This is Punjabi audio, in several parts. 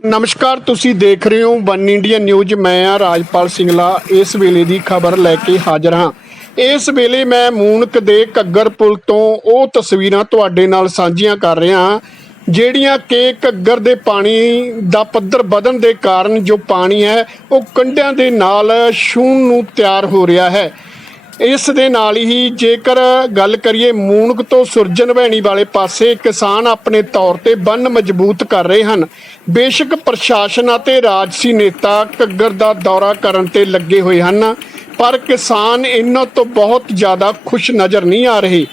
ਨਮਸਕਾਰ, ਤੁਸੀਂ ਦੇਖ ਰਹੇ ਹੋ ਵਨ ਇੰਡੀਆ ਨਿਊਜ਼। ਮੈਂ ਆ ਰਾਜਪਾਲ ਸਿੰਘਲਾ ਇਸ ਵੇਲੇ ਦੀ ਖਬਰ ਲੈ ਕੇ ਹਾਜ਼ਰ ਹਾਂ। ਇਸ ਵੇਲੇ ਮੈਂ ਮੂਨਕ ਦੇ ਘੱਗਰ ਪੁਲ ਤੋਂ ਉਹ ਤਸਵੀਰਾਂ ਤੁਹਾਡੇ ਨਾਲ ਸਾਂਝੀਆਂ ਕਰ ਰਿਹਾ ਹਾਂ, ਜਿਹੜੀਆਂ ਕਿ ਘੱਗਰ ਦੇ ਪਾਣੀ ਦਾ ਪੱਧਰ ਵਧਣ ਦੇ ਕਾਰਨ ਜੋ ਪਾਣੀ ਹੈ, ਉਹ ਕੰਢਿਆਂ ਦੇ ਨਾਲ ਛੂਹਣ ਨੂੰ ਤਿਆਰ ਹੋ ਰਿਹਾ ਹੈ। ਇਸ ਦੇ ਨਾਲ ਹੀ ਜੇਕਰ ਗੱਲ ਕਰੀਏ ਮੂਨਕ ਤੋਂ ਸੁਰਜਨ ਭੈਣੀ ਵਾਲੇ ਪਾਸੇ ਕਿਸਾਨ ਆਪਣੇ ਤੌਰ ਤੇ ਬੰਨ ਮਜ਼ਬੂਤ ਕਰ ਰਹੇ ਹਨ। ਬੇਸ਼ੱਕ ਪ੍ਰਸ਼ਾਸਨ ਅਤੇ ਰਾਜਸੀ ਨੇਤਾ ਘੱਗਰ ਦਾ ਦੌਰਾ ਕਰਨ ਤੇ ਲੱਗੇ ਹੋਏ ਹਨ, ਪਰ ਕਿਸਾਨ ਇਹਨਾਂ ਤੋਂ ਬਹੁਤ ਜ਼ਿਆਦਾ ਖੁਸ਼ ਨਜ਼ਰ ਨਹੀਂ ਆ ਰਹੇ।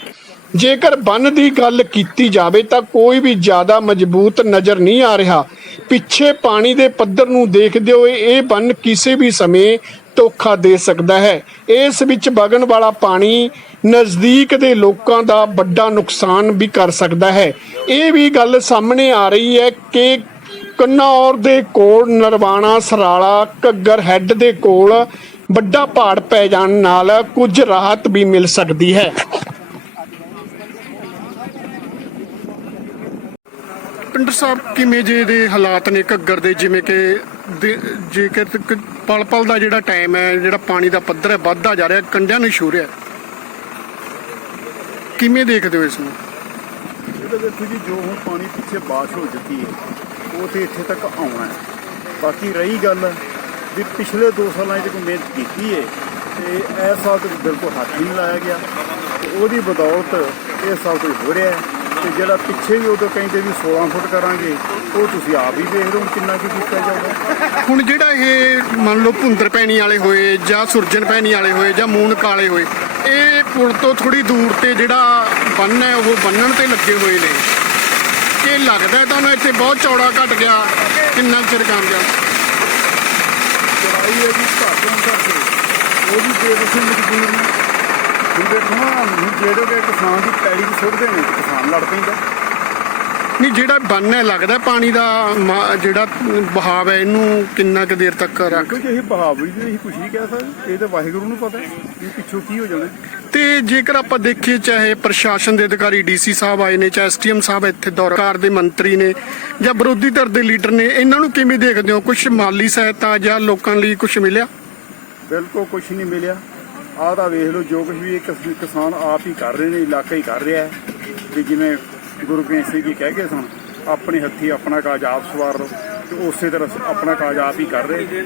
ਜੇਕਰ ਬੰਨ ਦੀ ਗੱਲ ਕੀਤੀ ਜਾਵੇ ਤਾਂ ਕੋਈ ਵੀ ਜ਼ਿਆਦਾ ਮਜ਼ਬੂਤ ਨਜ਼ਰ ਨਹੀਂ ਆ ਰਿਹਾ। ਪਿੱਛੇ ਪਾਣੀ ਦੇ ਪੱਧਰ ਨੂੰ ਦੇਖਦੇ ਹੋਏ ਇਹ ਬੰਨ ਕਿਸੇ ਵੀ ਸਮੇਂ ਧੋਖਾ ਦੇ ਸਕਦਾ ਹੈ। ਇਸ ਵਿੱਚ ਵਗਣ ਵਾਲਾ ਪਾਣੀ ਨਜ਼ਦੀਕ ਦੇ ਲੋਕਾਂ ਦਾ ਵੱਡਾ ਨੁਕਸਾਨ ਵੀ ਕਰ ਸਕਦਾ ਹੈ। ਇਹ ਵੀ ਗੱਲ ਸਾਹਮਣੇ ਆ ਰਹੀ ਹੈ ਕਿ ਕਨੌਰ ਦੇ ਕੋਲ ਨਰਵਾਣਾ ਸਰਾਲਾ ਘੱਗਰ ਹੈੱਡ ਦੇ ਕੋਲ ਵੱਡਾ ਪਹਾੜ ਪੈ ਜਾਣ ਨਾਲ ਕੁਝ ਰਾਹਤ ਵੀ ਮਿਲ ਸਕਦੀ ਹੈ। ਪਿੰਡ ਸਾਹਿਬ, ਕਿਵੇਂ ਜੇ ਦੇ ਹਾਲਾਤ ਨੇ ਘੱਗਰ ਦੇ? ਜਿਵੇਂ ਕਿ ਜੇਕਰ ਤੱਕ ਪਲ ਪਲ ਦਾ ਜਿਹੜਾ ਟਾਈਮ ਹੈ, ਜਿਹੜਾ ਪਾਣੀ ਦਾ ਪੱਧਰ ਹੈ, ਵੱਧਦਾ ਜਾ ਰਿਹਾ, ਕੰਡਿਆਂ ਨੂੰ ਛੂ ਰਿਹਾ ਕਿਵੇਂ ਦੇਖਦੇ ਹੋ ਇਸ ਨੂੰ? ਇਹਦੇ ਵਿੱਚ ਜੀ, ਜੋ ਹੁਣ ਪਾਣੀ ਪਿੱਛੇ ਬਾਸ਼ ਹੋ ਚੁੱਕੀ ਹੈ, ਉਹ ਤੇ ਇੱਥੇ ਤੱਕ ਆਉਣਾ ਹੈ। ਬਾਕੀ ਰਹੀ ਗੱਲ ਵੀ ਪਿਛਲੇ 2 ਸਾਲਾਂ 'ਚ ਕੋਈ ਮਿਹਨਤ ਕੀਤੀ ਹੈ ਤੇ ਇਸ ਸਾਲ ਤੇ ਬਿਲਕੁਲ ਹੱਥ ਹੀ ਨਹੀਂ ਲਾਇਆ ਗਿਆ। ਉਹਦੀ ਬਦੌਲਤ ਇਸ ਸਾਲ ਕੋਈ ਹੋ ਰਿਹਾ ਹੈ। ਤੇ ਜਿਹੜਾ ਪਿੱਛੇ ਵੀ ਉਦੋਂ ਕਹਿੰਦੇ ਵੀ 16 ਫੁੱਟ ਕਰਾਂਗੇ ਉਹ ਤੁਸੀਂ ਆਪ ਹੀ ਦੇਖ ਲਓ ਕਿੰਨਾ ਕੀ ਕੀਤਾ ਜਾਊਗਾ। ਹੁਣ ਜਿਹੜਾ ਇਹ ਮੰਨ ਲਓ ਭੁੰਦਰ ਪੈਣੀ ਵਾਲੇ ਹੋਏ ਜਾਂ ਸੁਰਜਨ ਪੈਣੀ ਵਾਲੇ ਹੋਏ ਜਾਂ ਮੂਨਕ ਵਾਲੇ ਹੋਏ ਇਹ ਪੁਲ ਤੋਂ ਥੋੜੀ ਦੂਰ ਤੇ ਜਿਹੜਾ ਬੰਨ ਹੈ ਉਹ ਬੰਨਣ ਤੇ ਲੱਗੇ ਹੋਏ ਨੇ। ਕਿ ਲੱਗਦਾ ਹੈ ਤੁਹਾਨੂੰ ਇੱਥੇ ਬਹੁਤ ਚੌੜਾ ਘਟ ਗਿਆ ਕਿੰਨਾ ਚਿਰ ਕੰਮ ਗਿਆ? ਚੜਾਈ ਹੈ ਜੀ ਘੱਟ ਹੋਣ ਕਰਕੇ ਉਹ ਵੀ ਬੇਵਸੀ ਮਜਬੂਰ ਨੇ। ਜਿਹੜੇ ਕਿ ਕਿਸਾਨ ਦੀ ਪੈੜੀ 'ਚ ਸੁੱਟਦੇ ਨੇ ਕਿਸਾਨ ਲੜ ਪੈਂਦਾ। ਨਹੀਂ ਜਿਹੜਾ ਬੰਨ ਹੈ ਲੱਗਦਾ ਪਾਣੀ ਦਾ ਮਾ- ਜਿਹੜਾ ਬਹਾਵ ਹੈ ਇਹਨੂੰ ਕਿੰਨਾ ਕੁ ਦੇਰ ਤੱਕ ਰੱਖ ਕਿਉਂਕਿ ਇਹ ਬਹਾਵਰੀ ਜੀ ਅਸੀਂ ਕੁਝ ਨਹੀਂ ਕਹਿ ਸਕਦੇ। ਇਹ ਤਾਂ ਵਾਹਿਗੁਰੂ ਨੂੰ ਪਤਾ ਹੈ ਵੀ ਪਿੱਛੋਂ ਕੀ ਹੋ ਜਾਣਾ। ਤੇ ਜੇਕਰ ਆਪਾਂ ਦੇਖੀਏ ਚਾਹੇ ਪ੍ਰਸ਼ਾਸਨ ਦੇ ਅਧਿਕਾਰੀ ਡੀਸੀ ਸਾਹਿਬ ਆਏ ਨੇ ਚਾਹੇ ਐਸਟੀਐਮ ਸਾਹਿਬ ਇੱਥੇ ਦੌਰਾ ਕਾਰ ਦੇ ਮੰਤਰੀ ਨੇ ਜਾਂ ਵਿਰੋਧੀ ਧਿਰ ਦੇ ਲੀਡਰ ਨੇ ਇਹਨਾਂ ਨੂੰ ਕਿਵੇਂ ਦੇਖਦੇ ਹੋ? ਕੁਝ ਮਾਲੀ ਸਹਾਇਤਾ ਜਾਂ ਲੋਕਾਂ ਲਈ ਕੁਝ ਮਿਲਿਆ? ਬਿਲਕੁਲ ਕੁਝ ਨਹੀਂ ਮਿਲਿਆ। ਆਹ ਤਾਂ ਵੇਖ ਲਓ, ਜੋ ਕੁਝ ਵੀ ਇਹ ਕਿਸ- ਕਿਸਾਨ ਆਪ ਹੀ ਕਰ ਰਹੇ ਨੇ, ਇਲਾਕਾ ਹੀ ਕਰ ਰਿਹਾ ਹੈ। ਵੀ ਜਿਵੇਂ ਗੁਰੂ ਗ੍ਰੰਥ ਸਾਹਿਬ ਜੀ ਕਹਿ ਗਏ ਸਨ, ਆਪਣੇ ਹੱਥੀ ਆਪਣਾ ਕਾਜ ਆਪ ਸਵਾਰ ਲਓ, ਤੇ ਉਸੇ ਤਰ੍ਹਾਂ ਆਪਣਾ ਕਾਜ ਆਪ ਹੀ ਕਰ ਰਹੇ।